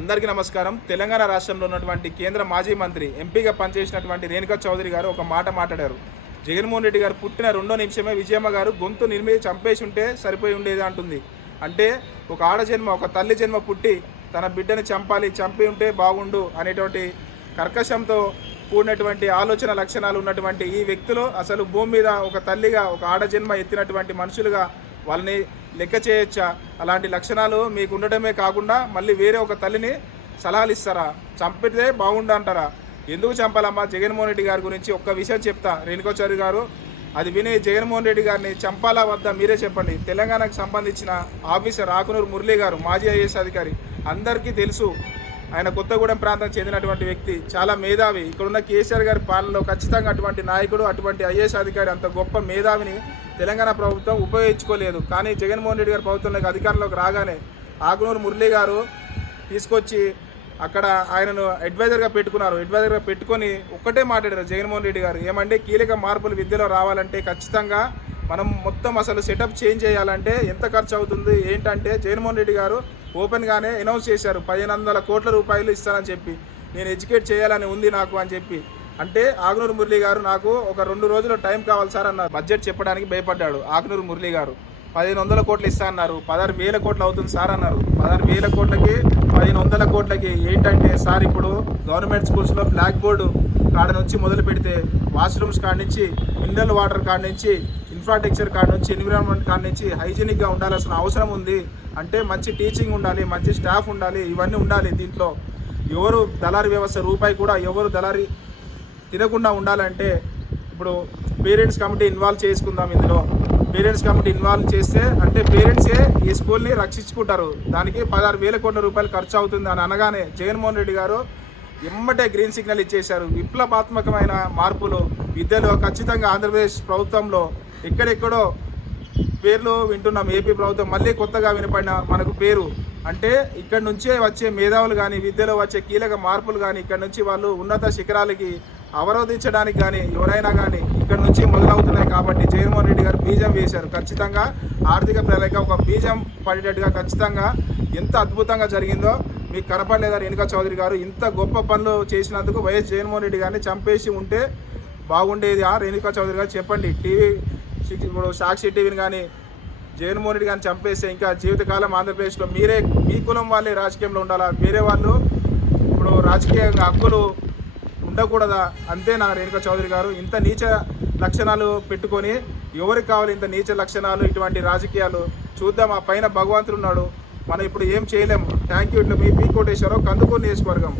అందరికీ నమస్కారం. తెలంగాణ రాష్ట్రంలో ఉన్నటువంటి కేంద్ర మాజీ మంత్రి ఎంపీగా పనిచేసినటువంటి రేణుకా చౌదరి గారు ఒక మాట మాట్లాడారు. జగన్మోహన్ రెడ్డి గారు పుట్టిన 2వ నిమిషమే విజయమ్మ గారు గొంతు నిర్మించి చంపేసి ఉంటే సరిపోయి ఉండేది అంటుంది. అంటే ఒక ఆడజన్మ, ఒక తల్లి జన్మ పుట్టి తన బిడ్డని చంపి ఉంటే బాగుండు అనేటువంటి కర్కశంతో కూడినటువంటి ఆలోచన లక్షణాలు ఉన్నటువంటి ఈ వ్యక్తులు అసలు భూమి మీద ఒక తల్లిగా, ఒక ఆడజన్మ ఎత్తినటువంటి మనుషులుగా వాళ్ళని లెక్క చేయొచ్చా? అలాంటి లక్షణాలు మీకు ఉండటమే కాకుండా మళ్ళీ వేరే ఒక తల్లిని సలహాలు ఇస్తారా? చంపితే బాగుండు అంటారా? ఎందుకు చంపాలమ్మా? జగన్మోహన్ రెడ్డి గారి గురించి ఒక్క విషయం చెప్తా రేణుకా చౌదరి గారు, అది విని జగన్మోహన్ రెడ్డి గారిని చంపాలా వద్దా మీరే చెప్పండి. తెలంగాణకు సంబంధించిన ఆఫీసర్ ఆకునూరు మురళీ గారు, మాజీ ఐఏఎస్ అధికారి, అందరికీ తెలుసు. ఆయన కొత్తగూడెం ప్రాంతం చెందినటువంటి వ్యక్తి, చాలా మేధావి. ఇక్కడున్న కేసీఆర్ గారి పాలనలో ఖచ్చితంగా అటువంటి నాయకుడు, అటువంటి ఐఏఎస్ అధికారి, అంత గొప్ప మేధావిని తెలంగాణ ప్రభుత్వం ఉపయోగించుకోలేదు. కానీ జగన్మోహన్ రెడ్డి గారి ప్రభుత్వంలోకి అధికారంలోకి రాగానే ఆకునూరు మురళీ గారు తీసుకొచ్చి అక్కడ ఆయనను అడ్వైజర్గా పెట్టుకున్నారు. అడ్వైజర్గా పెట్టుకొని ఒక్కటే మాట్లాడారు జగన్మోహన్ రెడ్డి గారు, ఏమంటే కీలక మార్పులు విద్యలో రావాలంటే ఖచ్చితంగా మనం మొత్తం అసలు సెటప్ చేంజ్ చేయాలంటే ఎంత ఖర్చు అవుతుంది ఏంటంటే జగన్మోహన్ రెడ్డి గారు ఓపెన్గానే అనౌన్స్ చేశారు 1500 కోట్ల రూపాయలు ఇస్తానని చెప్పి, నేను ఎడ్యుకేట్ చేయాలని ఉంది నాకు అని చెప్పి. అంటే ఆకునూరు మురళీ గారు నాకు ఒక 2 రోజులు టైం కావాలి సార్ అన్నారు. బడ్జెట్ చెప్పడానికి భయపడ్డాడు ఆకునూరు మురళీ గారు. 1500 కోట్లు ఇస్తా అన్నారు, 16,000 కోట్లు అవుతుంది సార్ అన్నారు. 16,000 కోట్లకి 1500 కోట్లకి ఏంటంటే సార్, ఇప్పుడు గవర్నమెంట్ స్కూల్స్లో బ్లాక్ బోర్డు కాడ నుంచి మొదలు పెడితే, వాష్రూమ్స్ కాడ నుంచి, మినరల్ వాటర్ కాడ నుంచి, ఇన్ఫ్రాస్ట్రక్చర్ కాడ నుంచి, ఎన్విరాన్మెంట్ కాడ నుంచి హైజీనిక్గా ఉండాల్సిన అవసరం ఉంది. అంటే మంచి టీచింగ్ ఉండాలి, మంచి స్టాఫ్ ఉండాలి, ఇవన్నీ ఉండాలి. దీంట్లో ఎవరు దళారీ వ్యవస్థ రూపాయి కూడా ఎవరు దళారీ తినకుండా ఉండాలంటే ఇప్పుడు పేరెంట్స్ కమిటీ ఇన్వాల్వ్ చేసుకుందాం. ఇందులో పేరెంట్స్ కమిటీ ఇన్వాల్వ్ చేస్తే అంటే పేరెంట్సే ఈ స్కూల్ని రక్షించుకుంటారు. దానికి 16,000 కోట్ల రూపాయలు ఖర్చు అవుతుంది అని అనగానే జగన్మోహన్ రెడ్డి గారు ఎమ్మటే గ్రీన్ సిగ్నల్ ఇచ్చేశారు. విప్లవాత్మకమైన మార్పులు విద్యలో ఖచ్చితంగా ఆంధ్రప్రదేశ్ ప్రభుత్వంలో ఎక్కడెక్కడో పేర్లు వింటున్నాం. ఏపీ ప్రభుత్వం మళ్ళీ కొత్తగా వినపడిన మనకు పేరు అంటే ఇక్కడ నుంచే వచ్చే మేధావులు కానీ, విద్యలో వచ్చే కీలక మార్పులు కానీ, ఇక్కడ నుంచి వాళ్ళు ఉన్నత శిఖరాలకి అవరోధించడానికి కానీ ఎవరైనా కానీ ఇక్కడ నుంచి మొదలవుతున్నాయి. కాబట్టి జగన్మోహన్ రెడ్డి గారు బీజం వేశారు. ఖచ్చితంగా ఆర్థిక ప్రణాళిక ఒక బీజం పడేటట్టుగా ఖచ్చితంగా ఎంత అద్భుతంగా జరిగిందో మీకు కనపడలేదా? రేణుకా చౌదరి గారు ఇంత గొప్ప పనులు చేసినందుకు వైఎస్ జగన్మోహన్ రెడ్డి గారిని చంపేసి ఉంటే బాగుండేది. రేణుకా చౌదరి గారు చెప్పండి. టీవీ ఇప్పుడు సాక్షి టీవీని కానీ జగన్మోహన్ రెడ్డి గారిని చంపేస్తే ఇంకా జీవితకాలం ఆంధ్రప్రదేశ్లో మీరే, మీ కులం వాళ్ళే రాజకీయంలో ఉండాలా? వేరే వాళ్ళు ఇప్పుడు రాజకీయంగా హక్కులు ఉండకూడదా? అంతేనా రేణుకా చౌదరి గారు? ఇంత నీచ లక్షణాలు పెట్టుకొని ఎవరికి కావాలి ఇంత నీచ లక్షణాలు, ఇటువంటి రాజకీయాలు? చూద్దాం, ఆ పైన భగవంతుడు ఉన్నాడు, మనం ఇప్పుడు ఏం చేయలేము. Thank you. ఇట్లా మీ పీ కోటేశ్వరరావు, కందుకూరు నియోజకవర్గం.